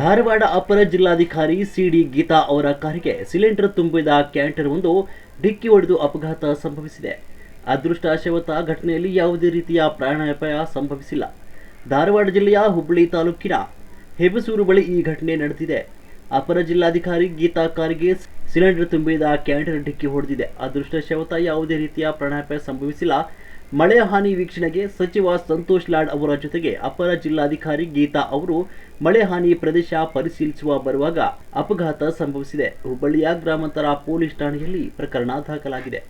ಧಾರವಾಡ ಅಪರ ಜಿಲ್ಲಾಧಿಕಾರಿ ಸಿಡಿ ಗೀತಾ ಅವರ ಕಾರಿಗೆ ಸಿಲಿಂಡರ್ ತುಂಬಿದ ಕ್ಯಾಂಟರ್ ಒಂದು ಡಿಕ್ಕಿ ಹೊಡೆದು ಅಪಘಾತ ಸಂಭವಿಸಿದೆ. ಅದೃಷ್ಟವಶಾತ್ ಘಟನೆಯಲ್ಲಿ ಯಾವುದೇ ರೀತಿಯ ಪ್ರಾಣಾಪಾಯ ಸಂಭವಿಸಿಲ್ಲ. ಧಾರವಾಡ ಜಿಲ್ಲೆಯ ಹುಬ್ಬಳ್ಳಿ ತಾಲೂಕಿನ ಹೆಬಸೂರು ಬಳಿ ಈ ಘಟನೆ ನಡೆದಿದೆ. ಅಪರ ಜಿಲ್ಲಾಧಿಕಾರಿ ಗೀತಾ ಕಾರಿಗೆ ಸಿಲಿಂಡರ್ ತುಂಬಿದ ಕ್ಯಾಂಟರ್ ಡಿಕ್ಕಿ ಹೊಡೆದಿದೆ. ಅದೃಷ್ಟವಶಾತ್ ಯಾವುದೇ ರೀತಿಯ ಪ್ರಾಣಾಪಾಯ ಸಂಭವಿಸಿಲ್ಲ. ಮಳೆ ಹಾನಿ ವೀಕ್ಷಣೆಗೆ ಸಚಿವ ಸಂತೋಷ್ ಲಾಡ್ ಅವರ ಜೊತೆಗೆ ಅಪರ ಜಿಲ್ಲಾಧಿಕಾರಿ ಗೀತಾ ಅವರು ಮಳೆ ಹಾನಿ ಪ್ರದೇಶ ಪರಿಶೀಲಿಸುವ ಬರುವಾಗ ಅಪಘಾತ ಸಂಭವಿಸಿದೆ. ಹುಬ್ಬಳ್ಳಿಯ ಗ್ರಾಮಾಂತರ ಪೊಲೀಸ್ ಠಾಣೆಯಲ್ಲಿ ಪ್ರಕರಣ ದಾಖಲಾಗಿದೆ.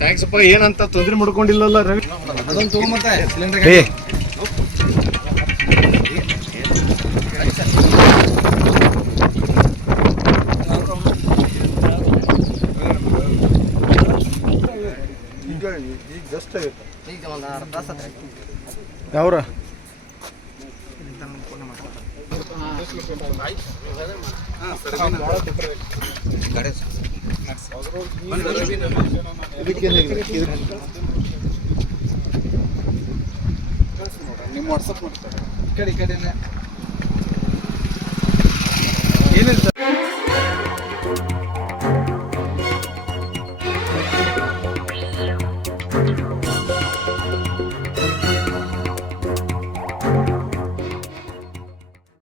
ಥ್ಯಾಂಕ್ಸ್ ಅಪ್ಪ. ಏನಂತ ತೊಂದರೆ ಮಾಡ್ಕೊಂಡಿಲ್ಲಲ್ಲ ರವಿ? ಅದೊಂದು ತಗೊಂಬರ್ತಾ ಸಿಲಿಂಡರ್ ಈಗ ಜಸ್ಟ್ ಈಗ ಒಂದು ಅರ್ಧ ತಾಸು ಯಾವ್ರ ನಿಮ್ಮ ವಾಟ್ಸಪ್ ಮಾಡ್ತಾರೆ ಕಡೆ ಏನಿಲ್ಲ